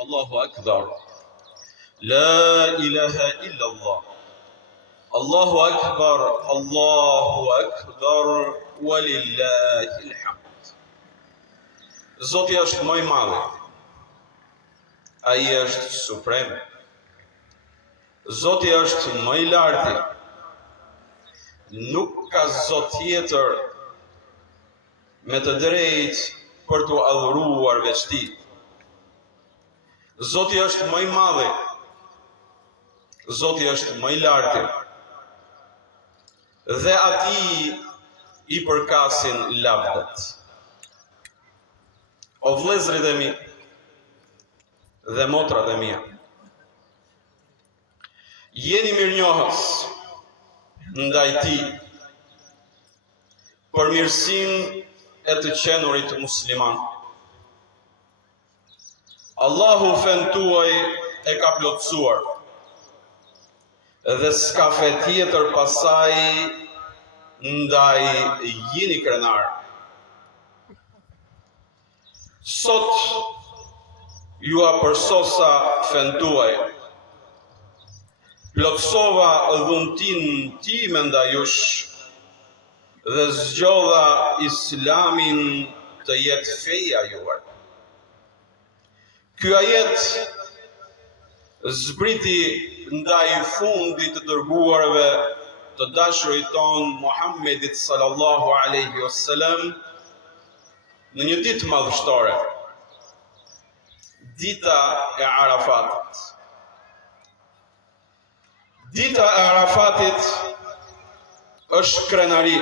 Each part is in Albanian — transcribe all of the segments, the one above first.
Allahu Akbar. La ilaha illa Allah. Allahu Akbar, Allahu Akbar, walillahil hamd. Zoti është më i madh. Ai është suprem. Zoti është më i lartë. Nuk ka zot tjetër me të drejtë për t'u adhuruar veç Tij. Zoti është më i madh. Zoti është më i lartë. Dhe Atij i përkasin lavdet. O vëllezërit e mi dhe motrat e mia, jeni mirënjohës ndaj Tij për mirësinë e të qenurit musliman. Allahu fen tuaj e ka plotësuar dhe s'ka fe tjetër pasaj ndaj jini krenar. Sot ju a përsosa fen tuaj, plotësova dhuntin time ndaj jush dhe zgjodha Islamin të jetë feja juaj. Ky ajet zbriti ndaj fundit të dërguarve të dashurit ton Muhammedit sallallahu alaihi wasallam në një ditë madhështore, dita e Arafatit. Dita e Arafatit është krenari,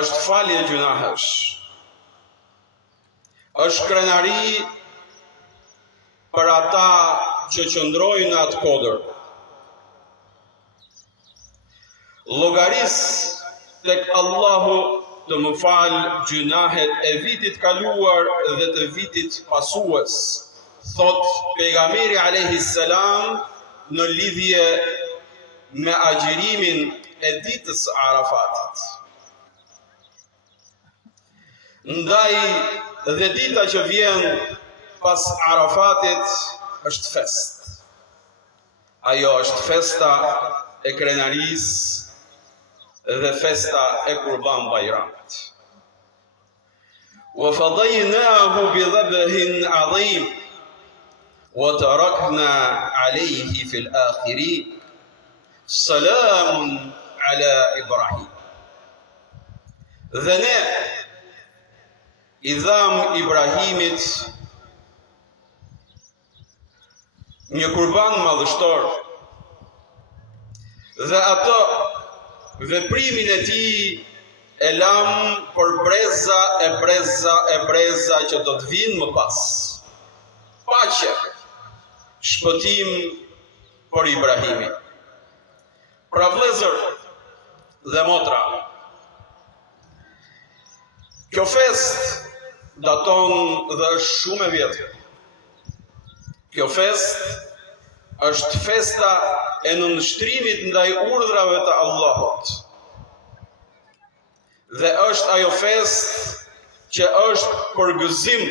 është falje gjunahesh, është krenari për ata që qëndrojnë në atë kodër. Llogaris tek Allahu të më falë gjunahet e vitit kaluar dhe të vitit pasues, thot pejgamberi alayhi salam në lidhje me agjërimin e ditës Arafatit. Ndaj dhe dita që vjen pas Arafatit është fest. Ajo është festa e krenarisë dhe festa e Kurban Bayramit. Wa fadaynahu bi dhabhin adhim wa tarakna alayhi fil akhirin. Salamun ala Ibrahim. Dhe ne i dham Ibrahimit një kurban madhështor dhe ato veprimin e tij e lam për breza që do të vinë më pas. Paqe, shpëtim për Ibrahimin. Pra vëllezër dhe motra, kjo fest daton dhe është shumë e vjetër. Kjo fest është festa e nënshtrimit ndaj urdhrave të Allahut. Dhe është ajo fest që është përgëzim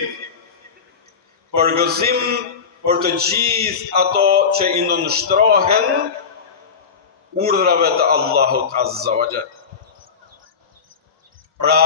për të gjithë ato që i nënshtrohen urdhrave të Allahut Azza wa Jalla. Pra,